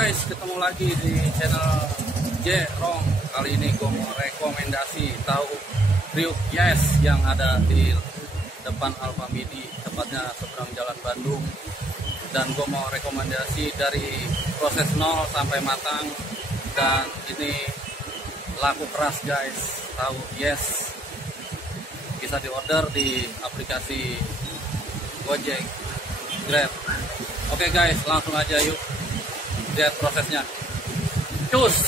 guys, ketemu lagi di channel J-Rong. Kali ini gue mau rekomendasi tahu kriuk yes yang ada di depan Alfamidi, tepatnya seberang Jalan Bandung. Dan gue mau rekomendasi dari proses 0 sampai matang. Dan ini laku keras guys, tahu yes. Bisa diorder di aplikasi Gojek, Grab. Oke guys, langsung aja yuk lihat prosesnya. Cus.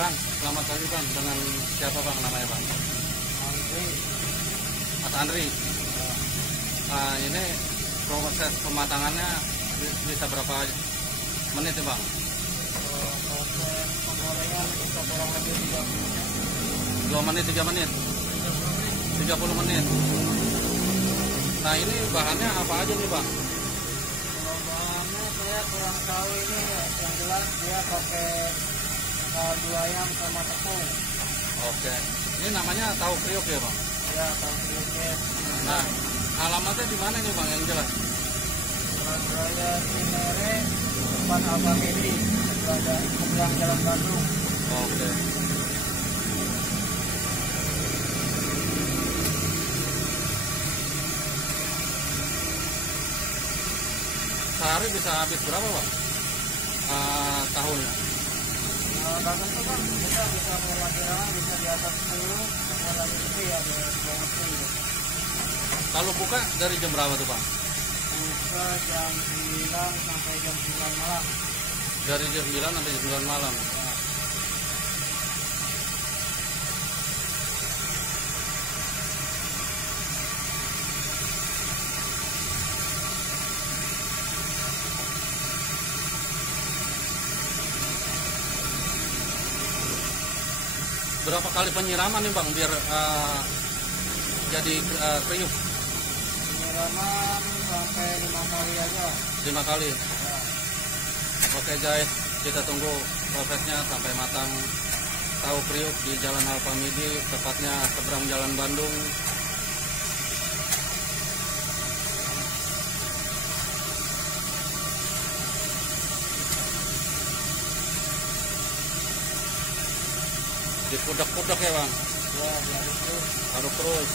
Bang, selamat pagi Bang. Dengan siapa Bang namanya Bang? Andri. Mas Andri. Nah, ini proses pematangannya bisa berapa menit ya Bang? Proses penggorengan bisa kurang lebih 2 menit, 3 menit? 30 menit. Nah, ini bahannya apa aja nih Bang? Kalau bahannya saya kurang tahu ini, yang jelas dia pakai kaldu ayam sama tepung. Oke. Ini namanya tahu kriuk ya Bang? Ya, tahu kriuk. Nah, alamatnya di mana nih Bang yang jelas? Surabaya Cinere, depan Alfamidi, seberang Jalan Bandung. Oke. Sehari bisa habis berapa Bang? Tahunnya? Bahkan itu kan kita bisa perwakilan bisa di atas 10, bisa lagi lebih ya di bawah 10. Kalau buka dari jam berapa tuh Bang? Buka jam 9 sampai jam 9 malam. Dari jam 9 sampai jam 9 malam. Berapa kali penyiraman nih Bang biar jadi kriuk? Penyiraman sampai 5 kali aja. 5 kali. Ya. Oke guys, kita tunggu prosesnya sampai matang. Tahu kriuk di Jalan Alfamidi, tepatnya seberang Jalan Bandung. Dipudak-pudak ya bang? Ya, diaduk terus. Aduk terus.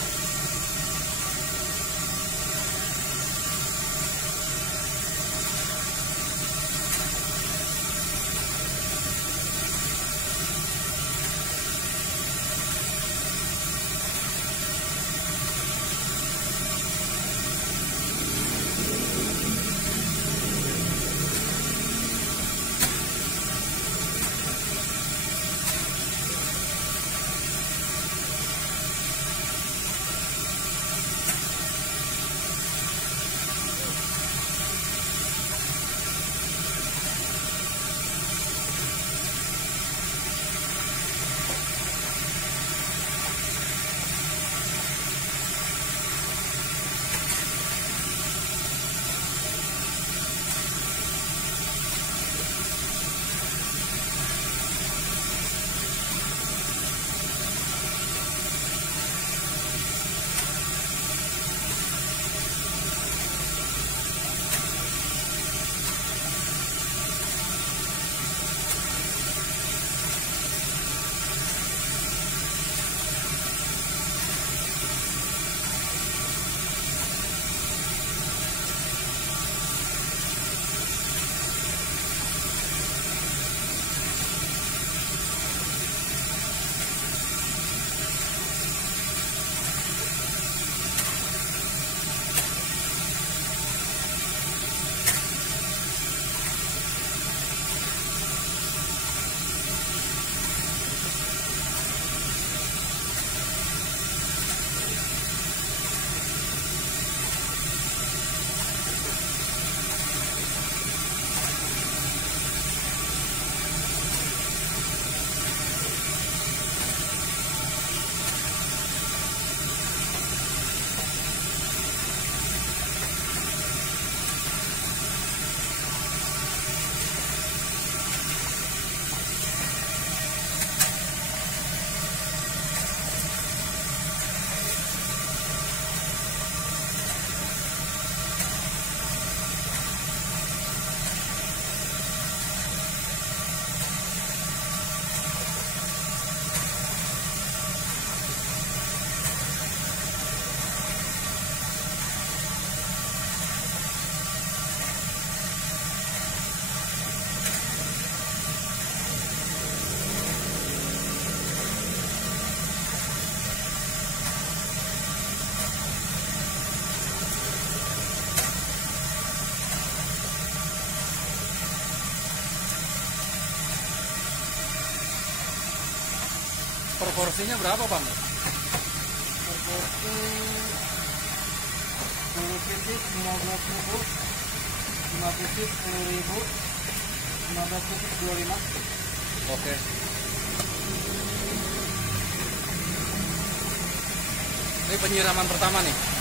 Proporsinya berapa bang? Proporsi 10 pitik 15.000, 5 pitik 10.000, 15 pitik 25. Oke. Ini penyiraman pertama nih.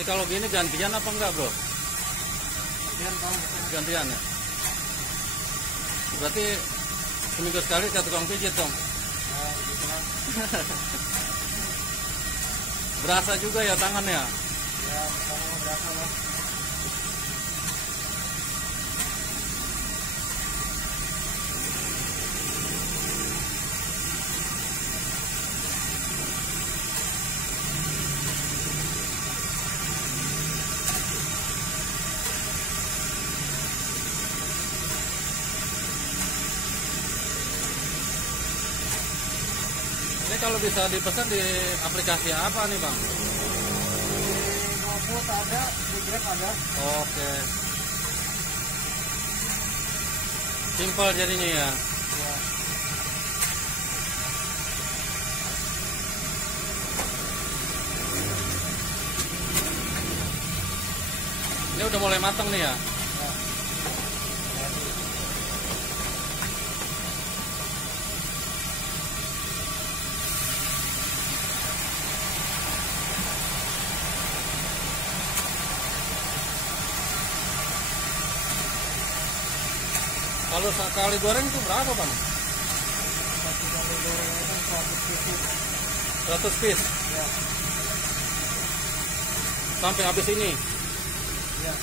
Ini kalau gini gantian apa enggak, bro? Gantian Bang. Gantian ya. Berarti seminggu sekali ke tukang pijit dong. Ya, gitu lah. Berasa juga ya tangannya. Ya, pertama berasa Bang. Ini kalau bisa dipesan di aplikasi apa nih, Bang? Di GoFood ada, di Grab ada. Oke. Simpel jadinya ya. Ya. Ini udah mulai matang nih ya. Ya. Jadi, Kalau sekali goreng itu berapa, Bang? satu kali goreng itu 100 piece. 100 piece Ya. sampai habis ini. Ya.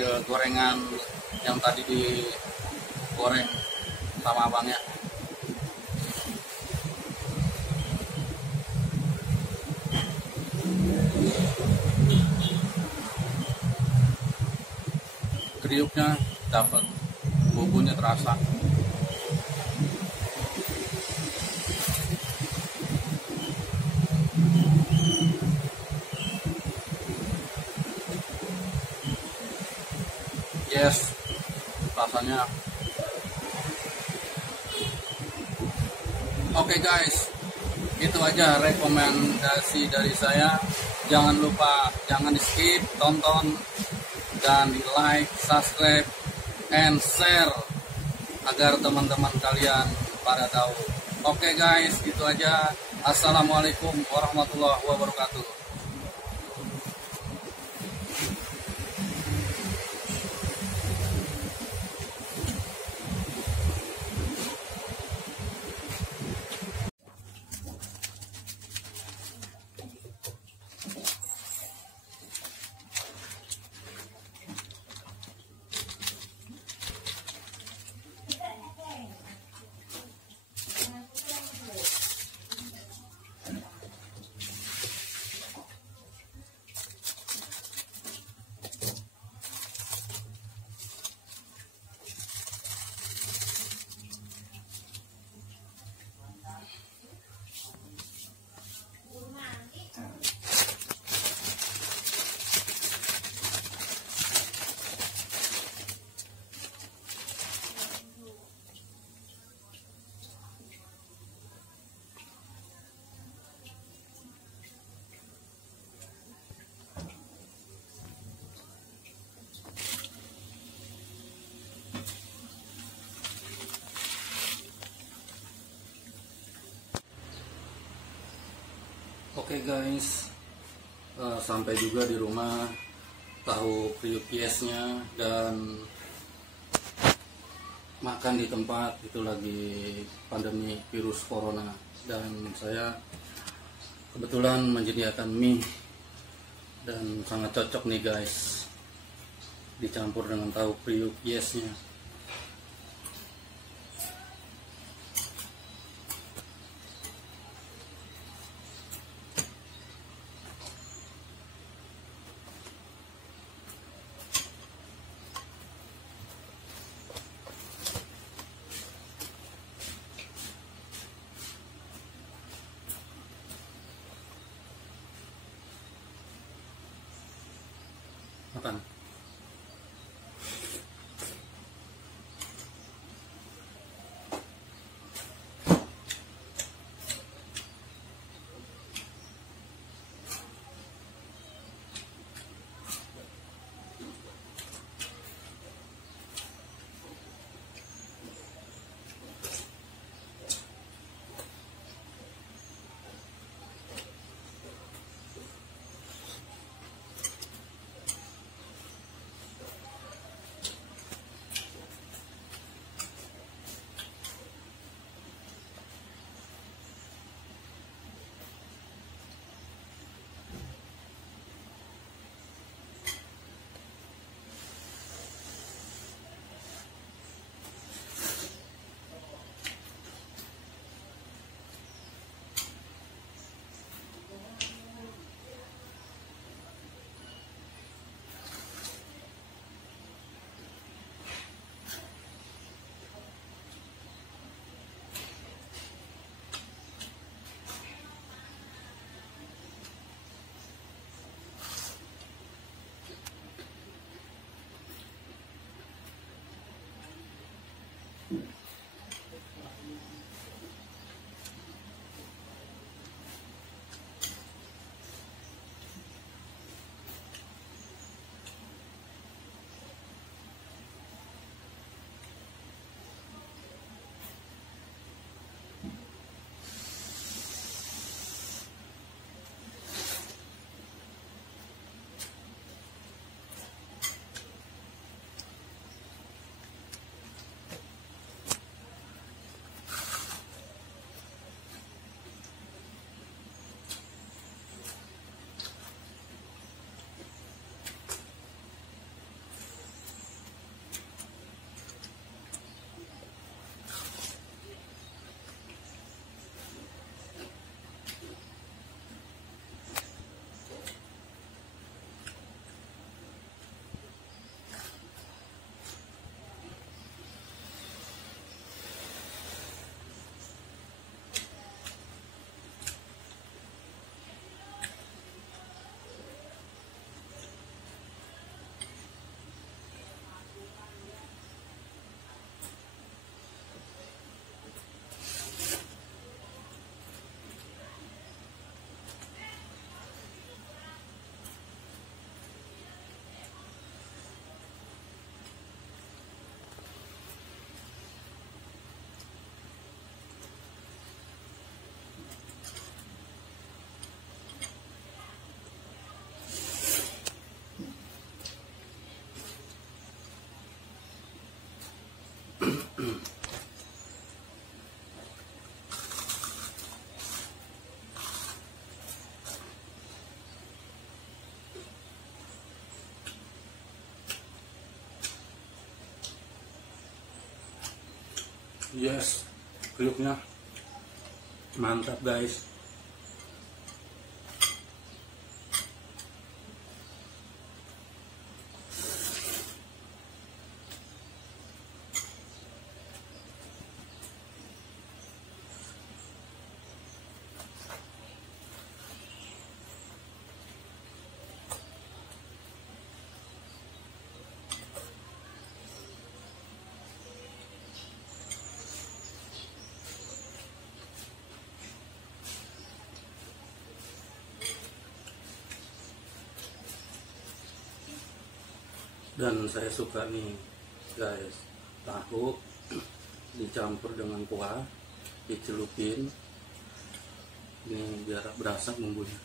hasil gorengan yang tadi digoreng sama abangnya. Kriuknya dapat, bumbunya terasa. Yes, rasanya. Oke guys, itu aja rekomendasi dari saya. Jangan lupa, jangan di skip, tonton dan di like, subscribe, and share agar teman-teman kalian pada tahu. Oke guys, itu aja. Assalamualaikum warahmatullahi wabarakatuh. Oke guys, sampai juga di rumah, tahu kriuk yesnya dan makan di tempat. Itu lagi pandemi virus corona, dan saya kebetulan menyediakan mie dan sangat cocok nih guys, dicampur dengan tahu kriuk yesnya. Makan. Yes, kriuknya mantap guys. Dan saya suka nih guys, tahu dicampur dengan kuah, dicelupin ini biar berasa bumbunya.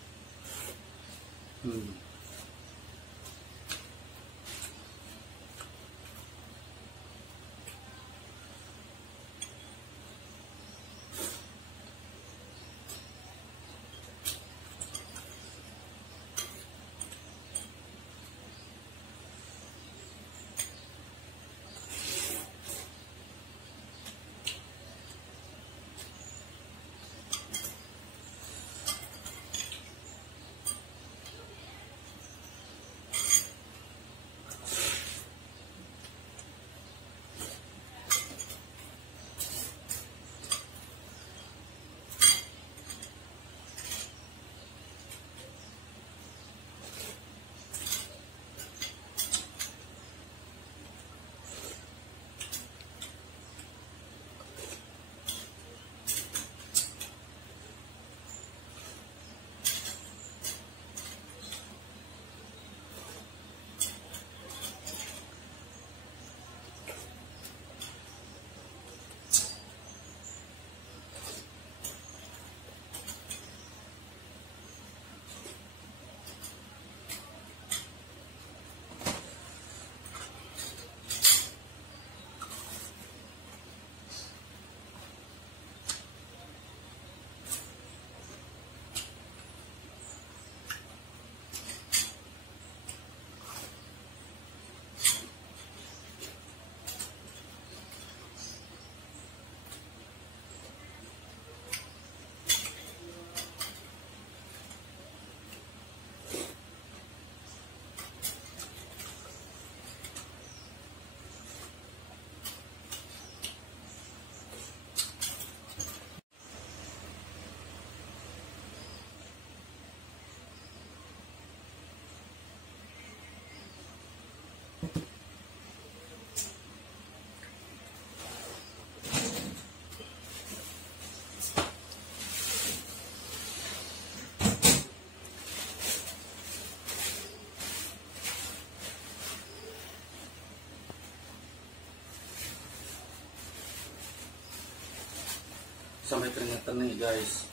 Sampai keringetan nih guys,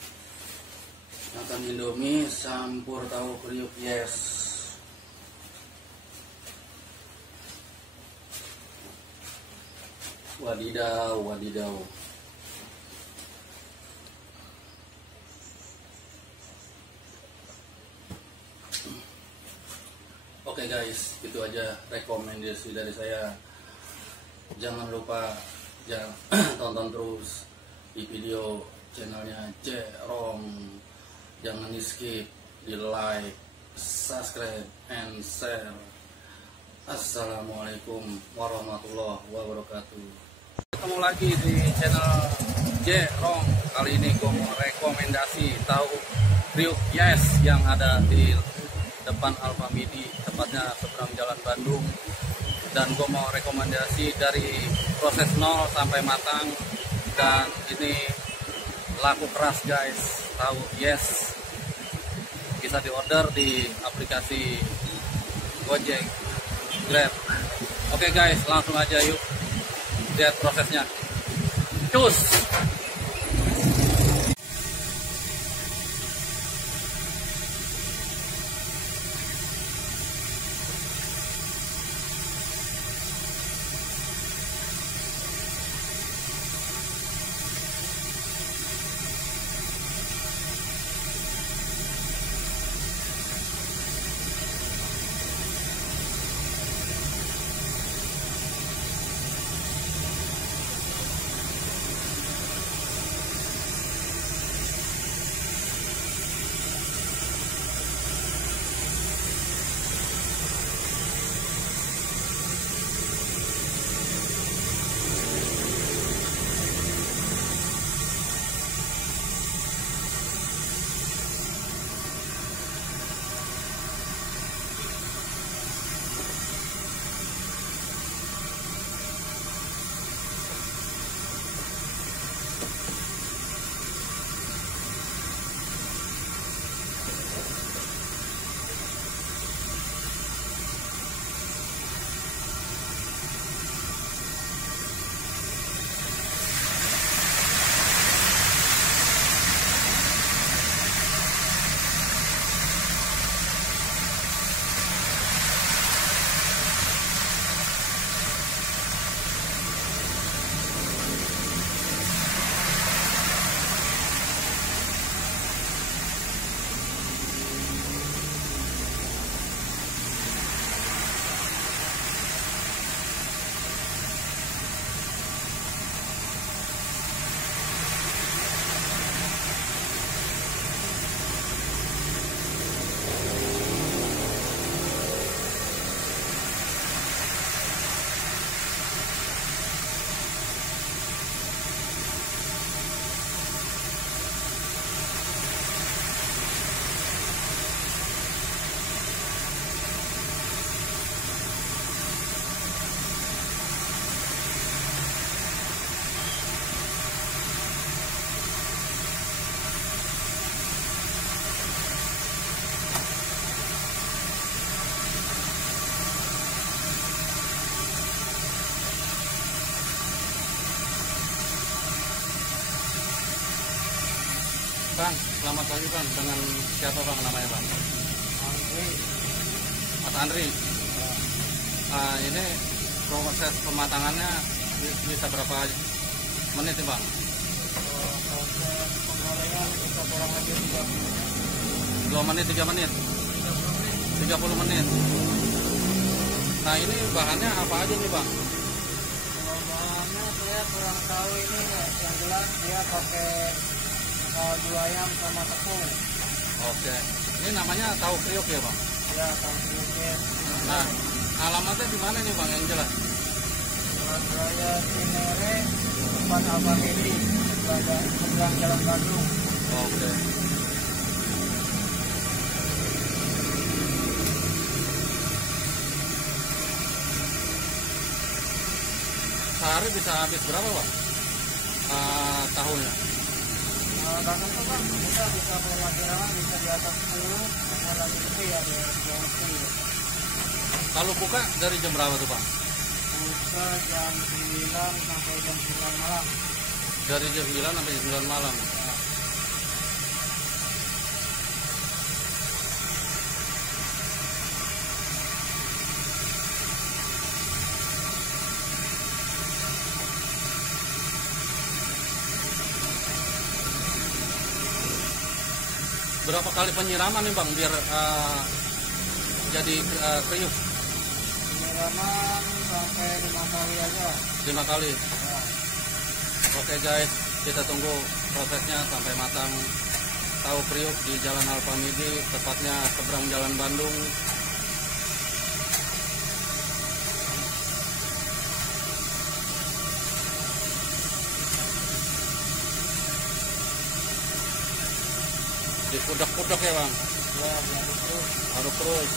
makan indomie campur tahu kriuk. Yes, wadidaw wadidaw. Oke guys, itu aja rekomendasi dari saya. Jangan lupa tonton terus di video channelnya Jerong. Jangan di skip, di like, subscribe, and share. Assalamualaikum warahmatullahi wabarakatuh. Ketemu lagi di channel Jerong. Kali ini gue mau rekomendasi tahu kriuk yes yang ada di depan Alfamidi, tepatnya seberang Jalan Bandung. Dan gue mau rekomendasi dari proses 0 sampai matang. Dan ini laku keras guys, tahu yes. Bisa diorder di aplikasi Gojek, Grab. Oke guys, langsung aja yuk lihat prosesnya. Cus. Bang, selamat pagi Bang. Dengan siapa Bang namanya Bang? Andri. Mas Andri. Ini proses pematangannya bisa berapa menit nih Bang? Proses penggorengan bisa kurang lebih 3 menit. 2 menit, 3 menit? 30 menit. Nah ini bahannya apa aja nih Bang? Kalau bahannya saya kurang tahu ini, yang jelas dia pakai kaldu ayam sama tepung. Oke. Ini namanya tahu kriuk ya Bang? Ya, tahu sedikit. Nah, alamatnya di mana nih Bang yang jelas? Raya Cinere, depan Alfamidi, seberang Jalan Bandung. Oke. Sehari bisa habis berapa Bang? Tahunya? Bahkan tuh Bang, kita bisa perwakilan bisa di atas 10, ada lebih ya di bawah 10. Kalau buka dari jam berapa tuh Bang? Buka jam 9 sampai jam 9 malam. Dari jam 9 sampai jam 9 malam. Berapa kali penyiraman nih Bang biar jadi kriuk? Penyiraman sampai 5 kali aja. 5 kali. Ya. Oke guys, kita tunggu prosesnya sampai matang. Tahu kriuk di Jalan Alfamidi, tepatnya seberang Jalan Bandung. Dipudak-pudak ya Bang? Ya, diaduk terus. Aduk terus.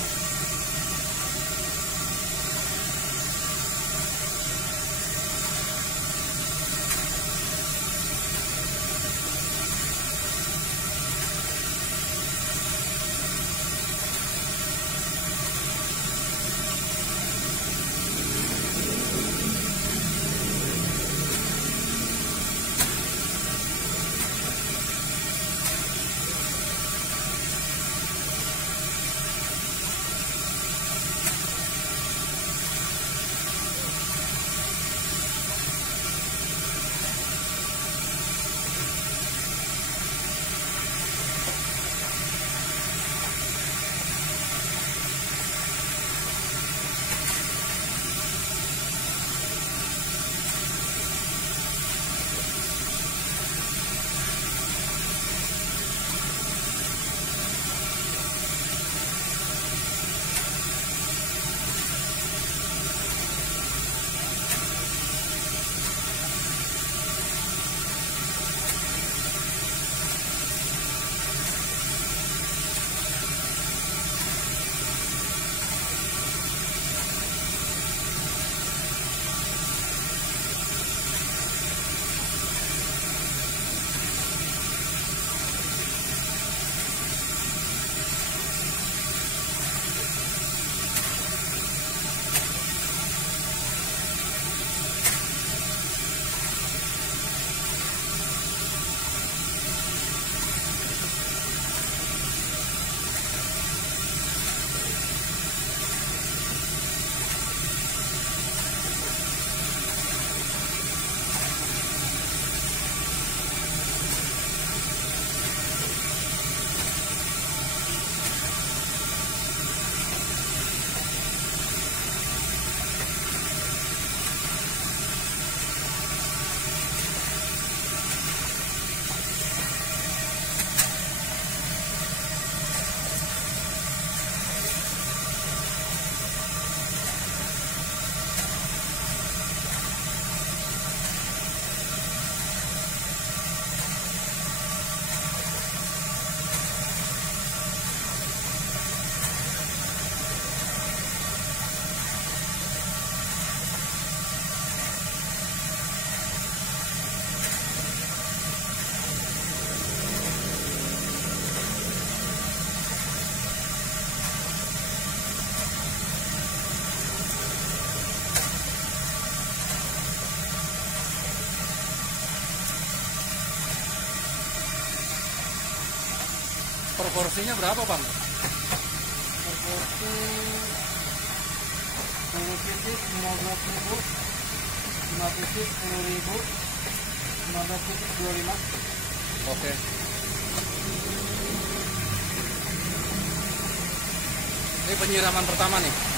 proporsinya berapa Bang? Proporsi 10 pieces 15.000, 5 pieces 10.000, 15 pieces 25. Oke. Ini penyiraman pertama nih.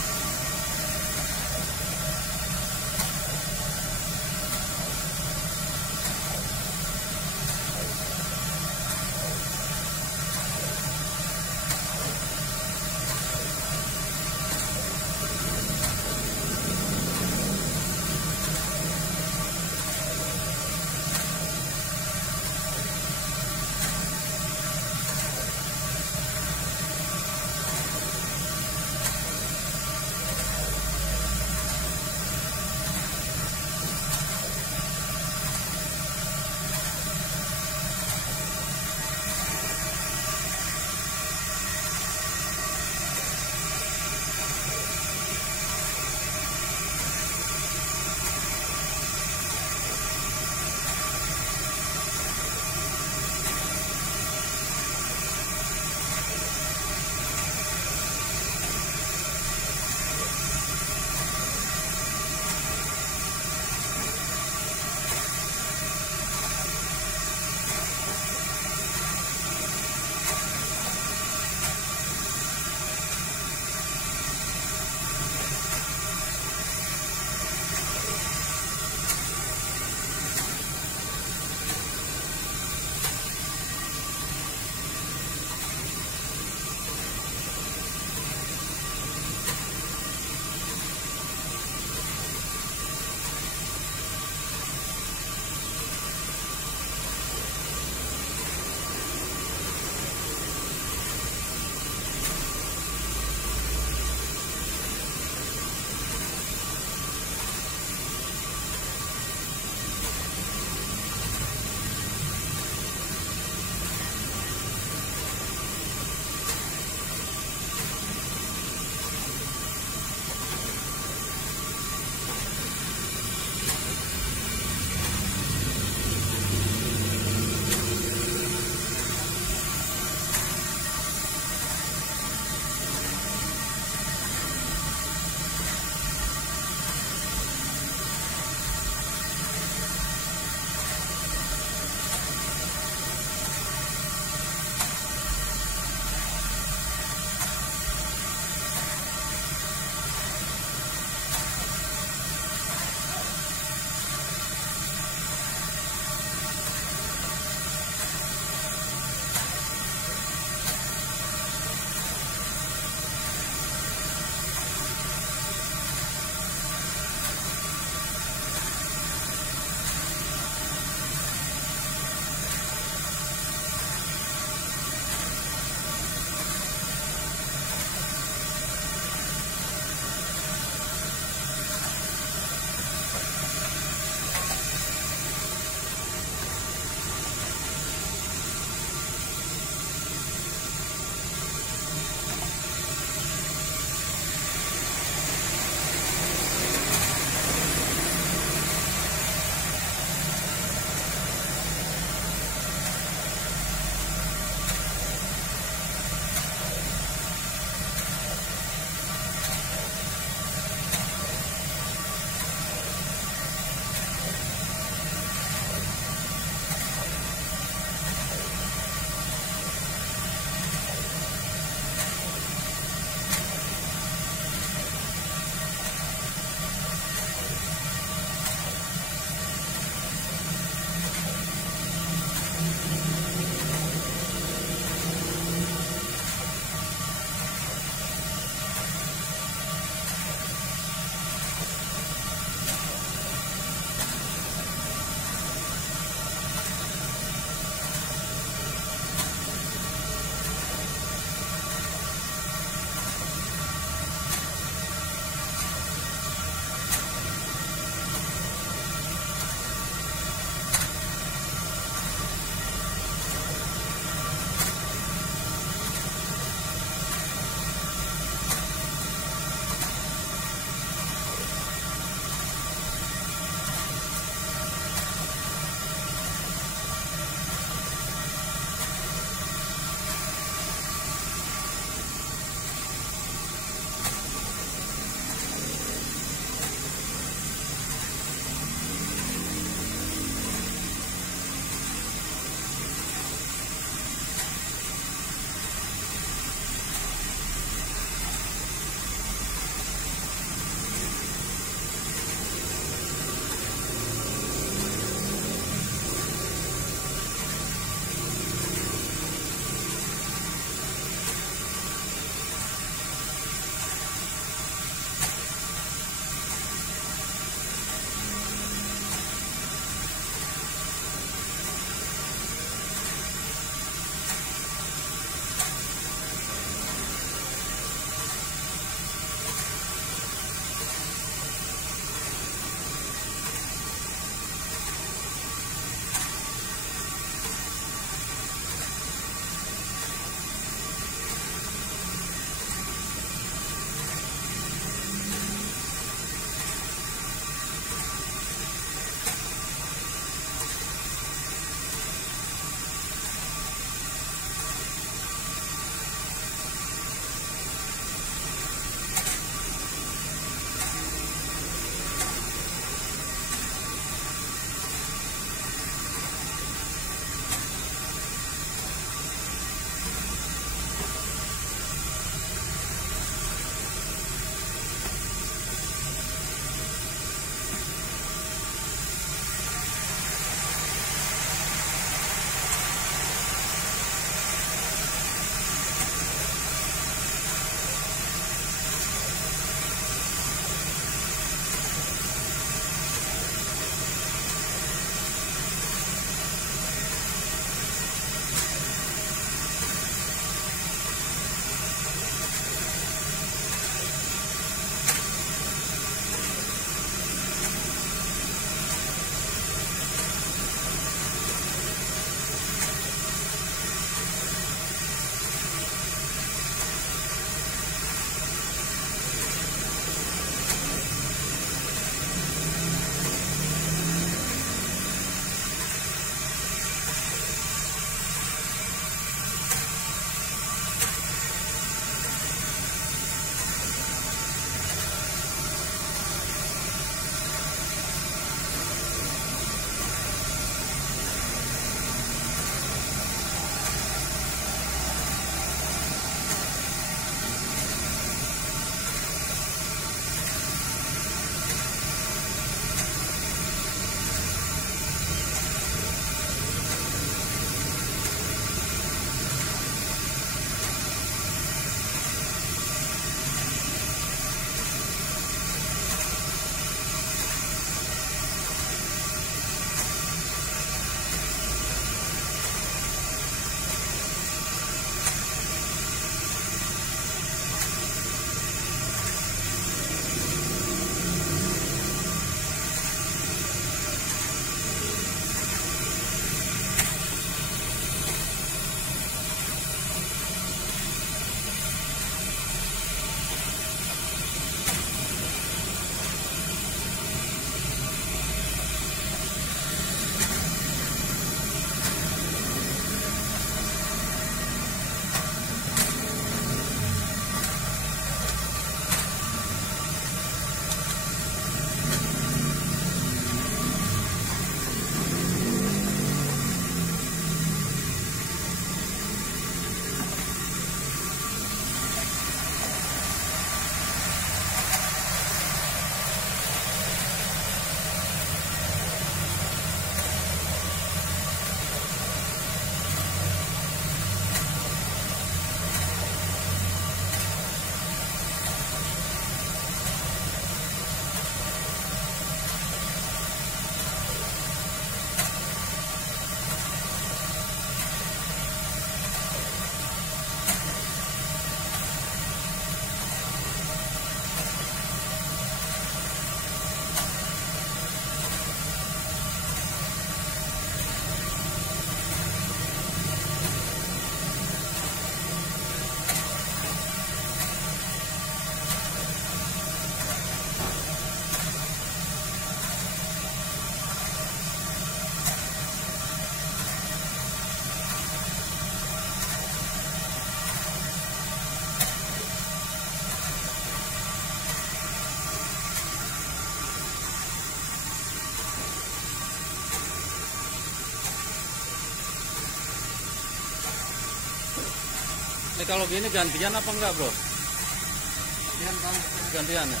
Ini kalau gini gantian apa enggak, bro? Gantian kan. Gantian ya.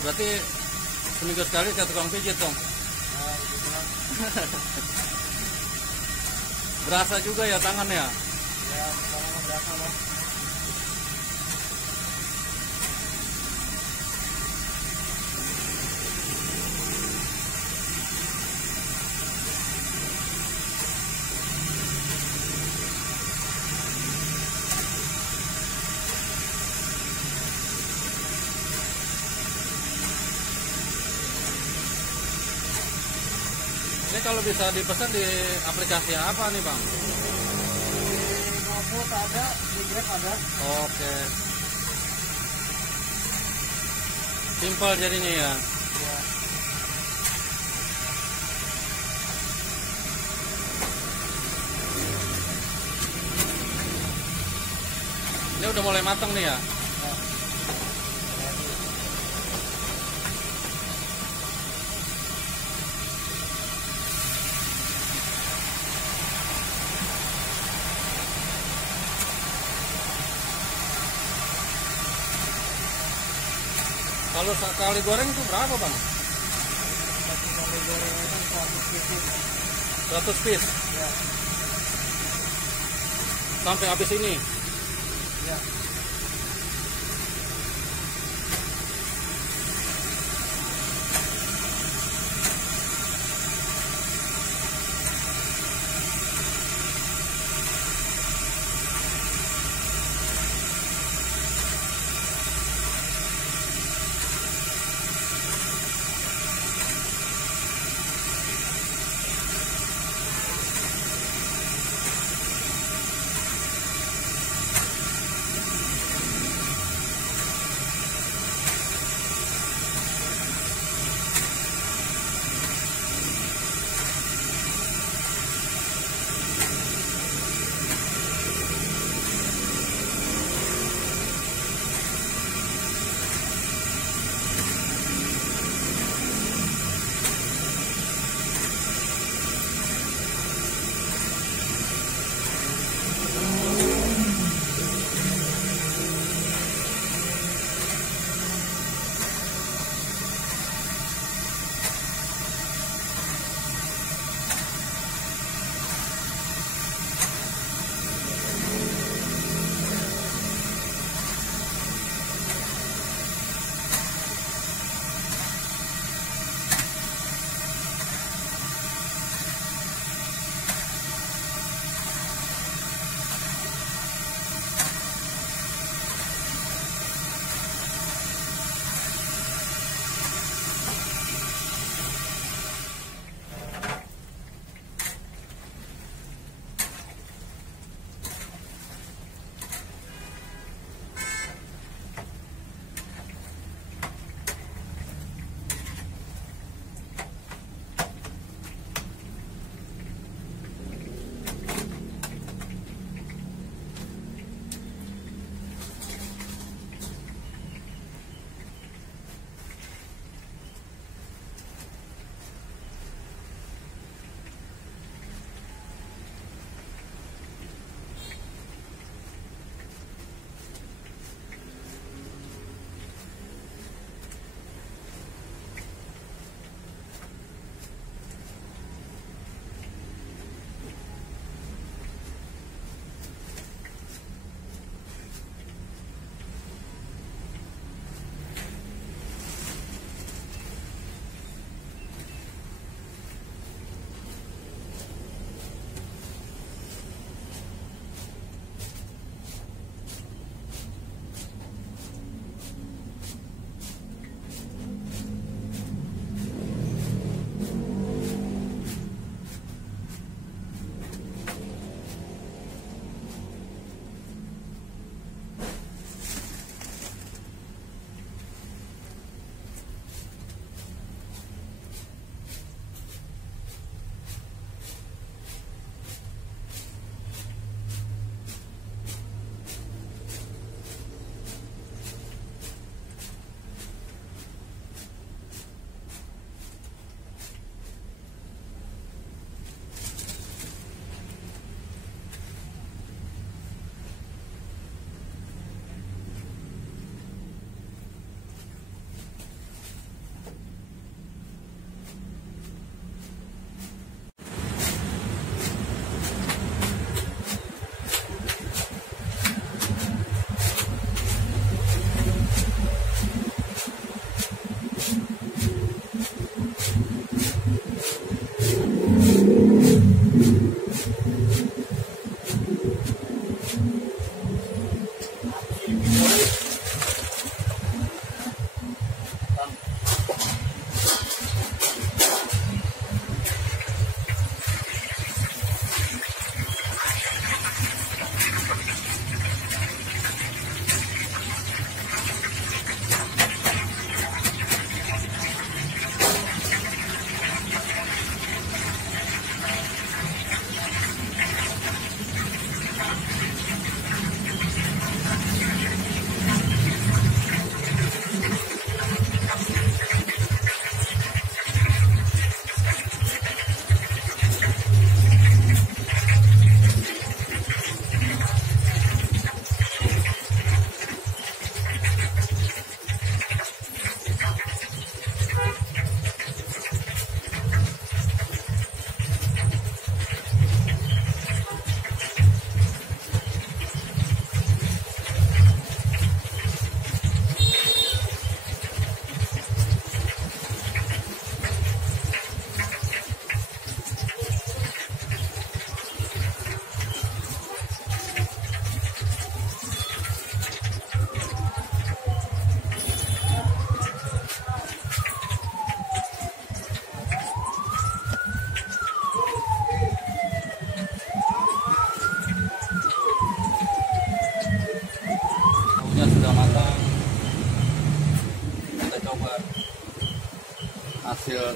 Berarti seminggu sekali ke tukang pijit dong. Ya, gitu kan. Berasa juga ya tangannya. Ya, sekarang berasa lah. Ini kalau bisa dipesan di aplikasi apa nih, Bang? Di GoFood ada, di Grab ada. Oke. Simpel jadinya ya. Ya. Ini udah mulai matang nih ya. Ya. Jadi, Kalau sekali goreng itu berapa, Bang? satu kali goreng itu 100 pieces. 100 piece Ya. sampai habis ini. Ya.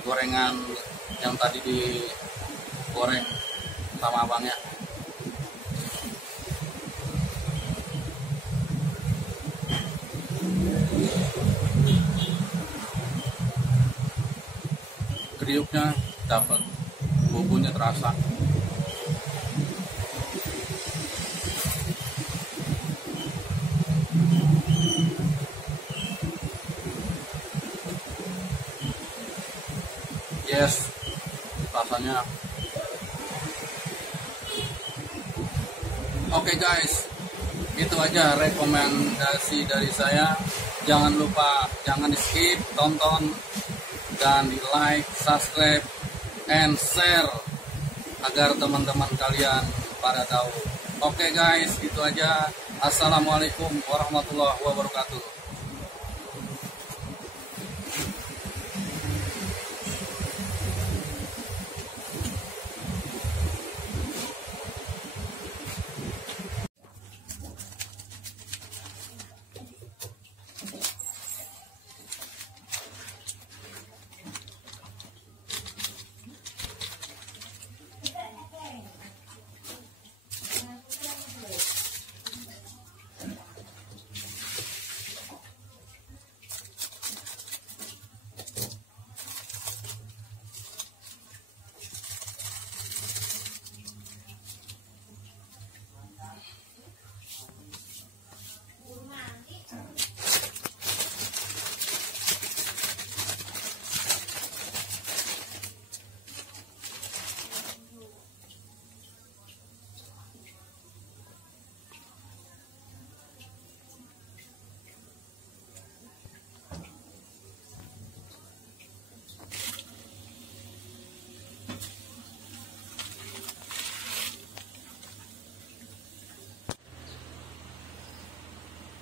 gorengan yang tadi digoreng sama abangnya. Kriuknya dapat, bumbunya terasa. Yes, rasanya. Oke guys, itu aja rekomendasi dari saya. Jangan lupa, jangan di skip, tonton dan di like, subscribe, and share agar teman-teman kalian pada tahu. Oke guys, itu aja. Assalamualaikum warahmatullahi wabarakatuh.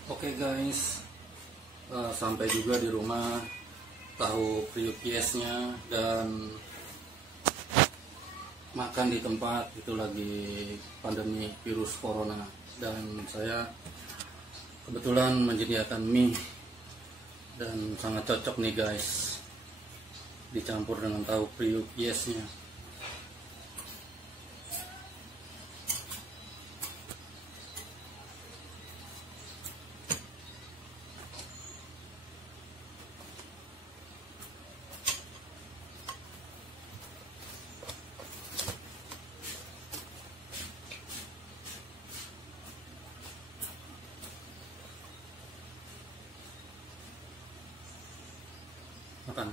Oke guys, sampai juga di rumah, tahu kriuk yesnya dan makan di tempat. Itu lagi pandemi virus corona, dan saya kebetulan menyediakan mie dan sangat cocok nih guys, dicampur dengan tahu kriuk yesnya. Makan.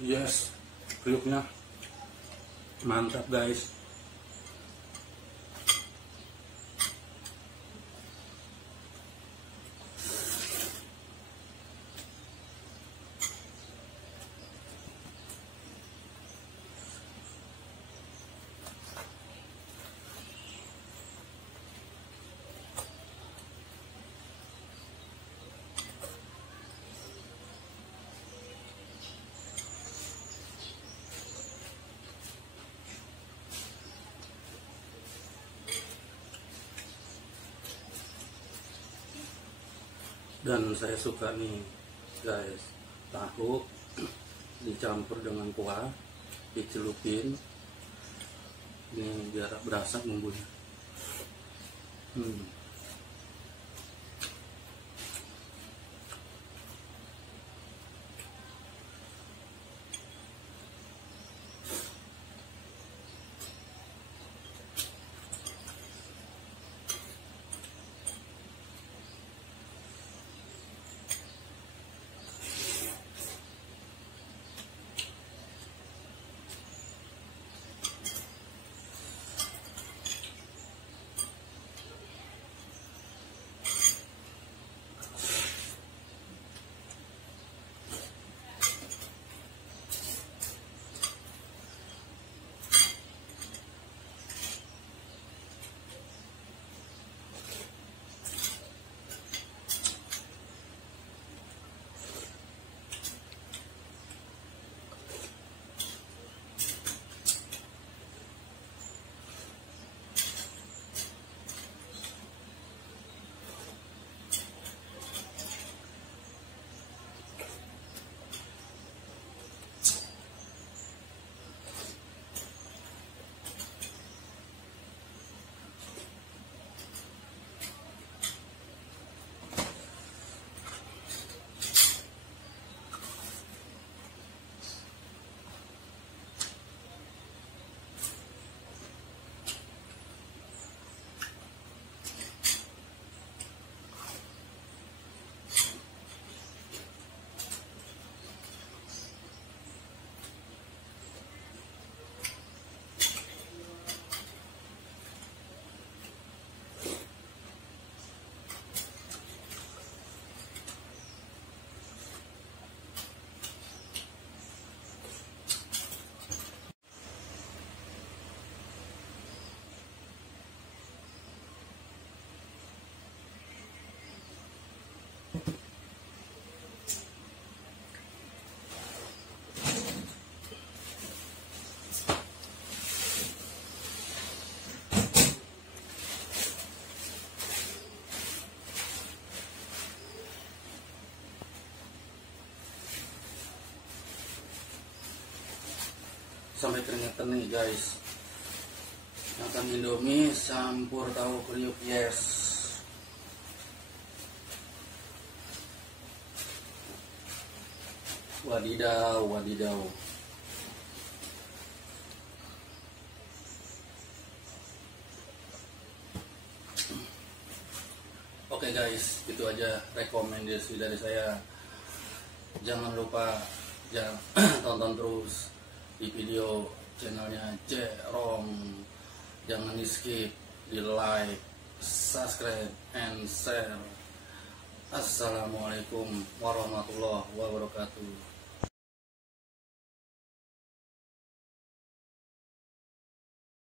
Yes, kriuknya mantap guys. Dan saya suka nih guys, tahu dicampur dengan kuah, dicelupin ini biar berasa bumbunya. Sampai keringetan nih guys. Makan Indomie campur tahu kriuk, yes. Wadidaw, wadidaw. Oke guys, itu aja rekomendasi dari saya. Jangan lupa tonton terus di video channelnya J-Rom. Jangan di skip, di like, subscribe, and share. Assalamualaikum warahmatullahi wabarakatuh.